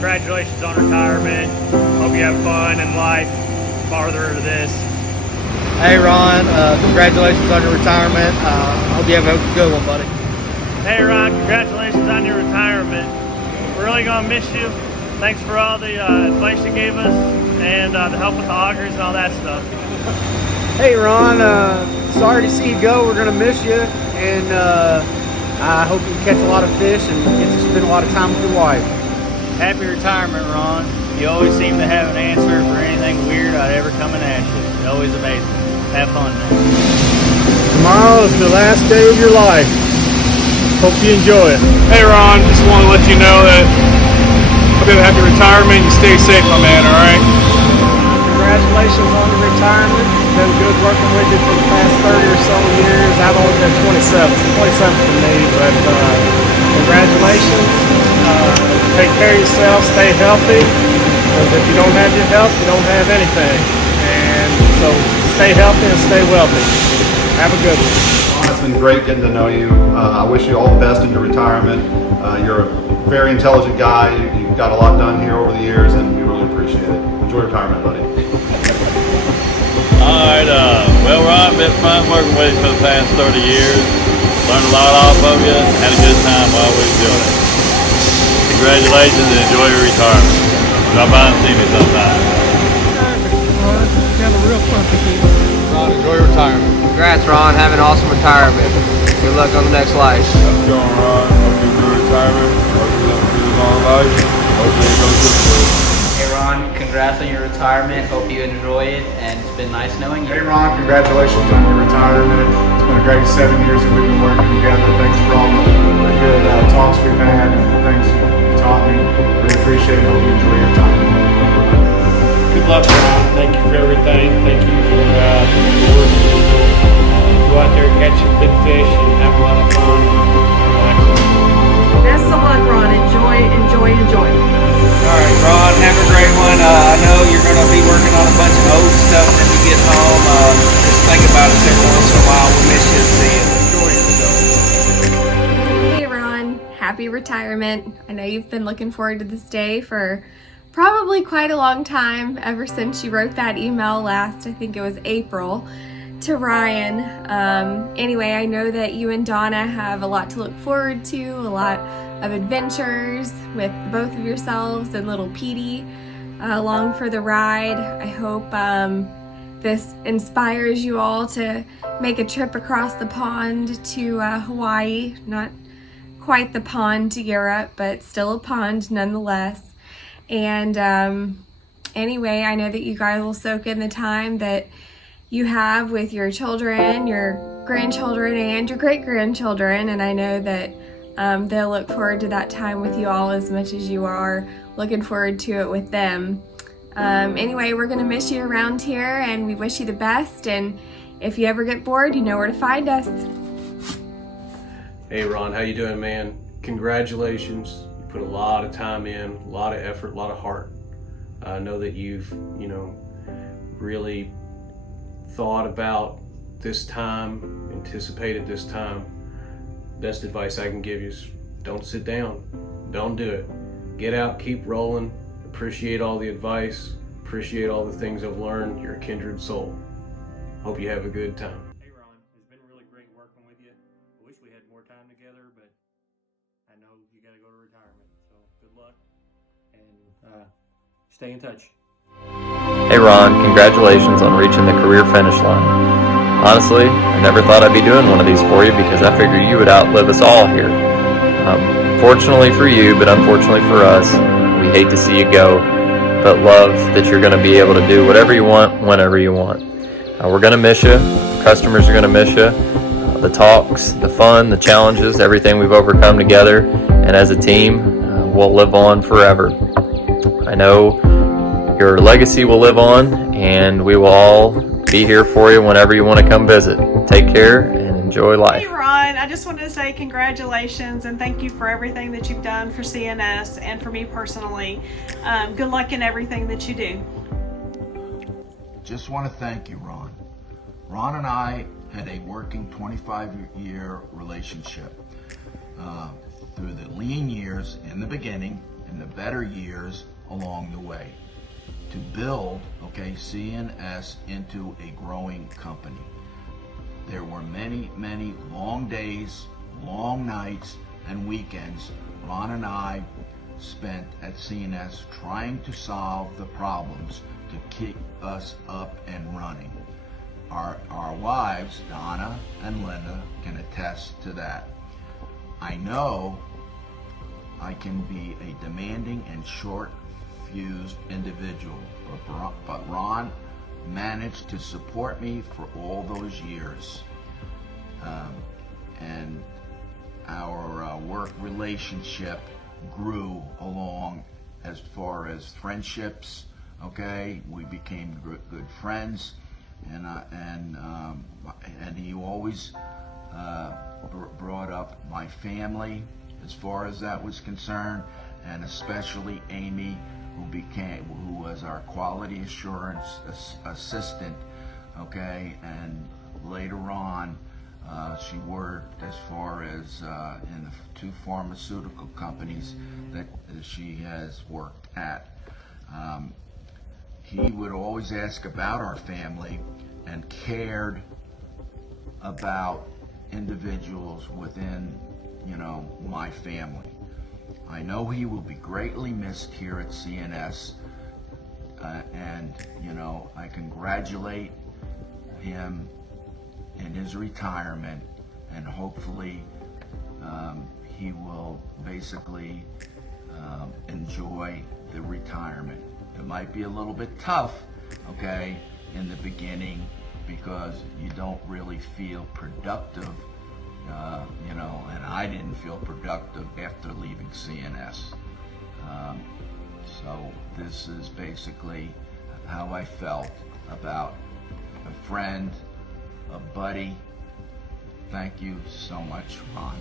congratulations on retirement. Hope you have fun in life farther to this. Hey Ron, congratulations on your retirement. Hope you have a good one, buddy. Hey Ron, congratulations on your retirement. We're really gonna miss you. Thanks for all the advice you gave us and the help with the augers and all that stuff. Hey Ron, sorry to see you go. We're gonna miss you, and I hope you catch a lot of fish and get to spend a lot of time with your wife. Happy retirement, Ron. You always seem to have an answer for anything weird I'd ever come and ask you. It's always amazing. Have fun, man. Tomorrow is the last day of your life. Hope you enjoy it. Hey Ron, just want to let you know that hope you have a happy retirement. You stay safe, my man, all right? Congratulations on your retirement. It's been good working with you for the past 30 or so years. I've only been 27 for me, but congratulations. Take care of yourself, stay healthy, because if you don't have your health, you don't have anything. And so stay healthy and stay wealthy. Have a good one. It's been great getting to know you. I wish you all the best in your retirement. You're a very intelligent guy. You've got a lot done here over the years, and we really appreciate it. Enjoy retirement, buddy. All right, well, Ron, been fun working with you for the past 30 years. Learned a lot off of you, had a good time while we was doing it. Congratulations and enjoy your retirement. Drop by and see me sometime. Ron, enjoy your retirement. Congrats, Ron. Have an awesome retirement. Good luck on the next life. How's it going, Ron? Hope you enjoy retirement. Hope you live a really long life. Hopefully it goes good for you. Hey Ron, congrats on your retirement. Hope you enjoy it, and it's been nice knowing you. Hey Ron, congratulations on your retirement. It's been a great 7 years that we've been working together. Thanks for all the good talks we've had and the things you taught me. Really appreciate it. Hope you enjoy your time. Good luck, Ron. Thank you for everything. Thank you for your work. Go out there, catch some big fish, and have a lot of fun. Best of luck, Ron. Enjoy. All right, Ron, have a great one. I know you're going to be working on a bunch of old stuff when you get home. Just think about us every once in a while. We'll miss you and see you. Enjoy yourself. Hey, Ron. Happy retirement. I know you've been looking forward to this day for probably quite a long time, ever since you wrote that email last, I think it was April, to Ryan. Anyway, I know that you and Donna have a lot to look forward to, a lot of adventures with both of yourselves and little Petey along for the ride. I hope this inspires you all to make a trip across the pond to Hawaii. Not quite the pond to Europe, but still a pond nonetheless. And anyway, I know that you guys will soak in the time that you have with your children, your grandchildren, and your great-grandchildren. And I know that they'll look forward to that time with you all as much as you are looking forward to it with them. Anyway, we're going to miss you around here, and we wish you the best. And if you ever get bored, you know where to find us. Hey Ron, how you doing, man? Congratulations. Put a lot of time in, a lot of effort, a lot of heart. I know that you've, really thought about this time, anticipated this time. Best advice I can give you is don't sit down. Don't do it. Get out, keep rolling. Appreciate all the advice. Appreciate all the things I've learned. You're a kindred soul. Hope you have a good time. Hey Ron, it's been really great working with you. I wish we had more time together, but I know you got to go to retirement, so good luck, and stay in touch. Hey Ron, congratulations on reaching the career finish line. Honestly, I never thought I'd be doing one of these for you because I figured you would outlive us all here. Fortunately for you, but unfortunately for us, we hate to see you go, but love that you're going to be able to do whatever you want, whenever you want. We're going to miss you. Customers are going to miss you. The talks, the fun, the challenges, everything we've overcome together, and as a team, will live on forever. I know your legacy will live on, and we will all be here for you whenever you want to come visit. Take care and enjoy life. Hey Ron, I just wanted to say congratulations and thank you for everything that you've done for CNS and for me personally. Good luck in everything that you do. Just want to thank you, Ron. Ron and I had a working 25-year relationship through the lean years in the beginning in the better years along the way to build, okay, CNS into a growing company. There were many, many long days, long nights, and weekends Ron and I spent at CNS trying to solve the problems to keep us up and running. Our wives, Donna and Linda, can attest to that. I know I can be a demanding and short-fused individual, but Ron managed to support me for all those years. And our work relationship grew along as far as friendships. Okay, we became good friends, and he always brought up my family as far as that was concerned, and especially Amy, who was our quality assurance assistant. Okay, and later on, she worked as far as in the 2 pharmaceutical companies that she has worked at. He would always ask about our family and cared about individuals within, my family. I know he will be greatly missed here at CNS, and, I congratulate him in his retirement, and hopefully he will basically enjoy the retirement. It might be a little bit tough, okay, in the beginning, because you don't really feel productive, and I didn't feel productive after leaving CNS. So this is basically how I felt about a friend, a buddy. Thank you so much, Ron.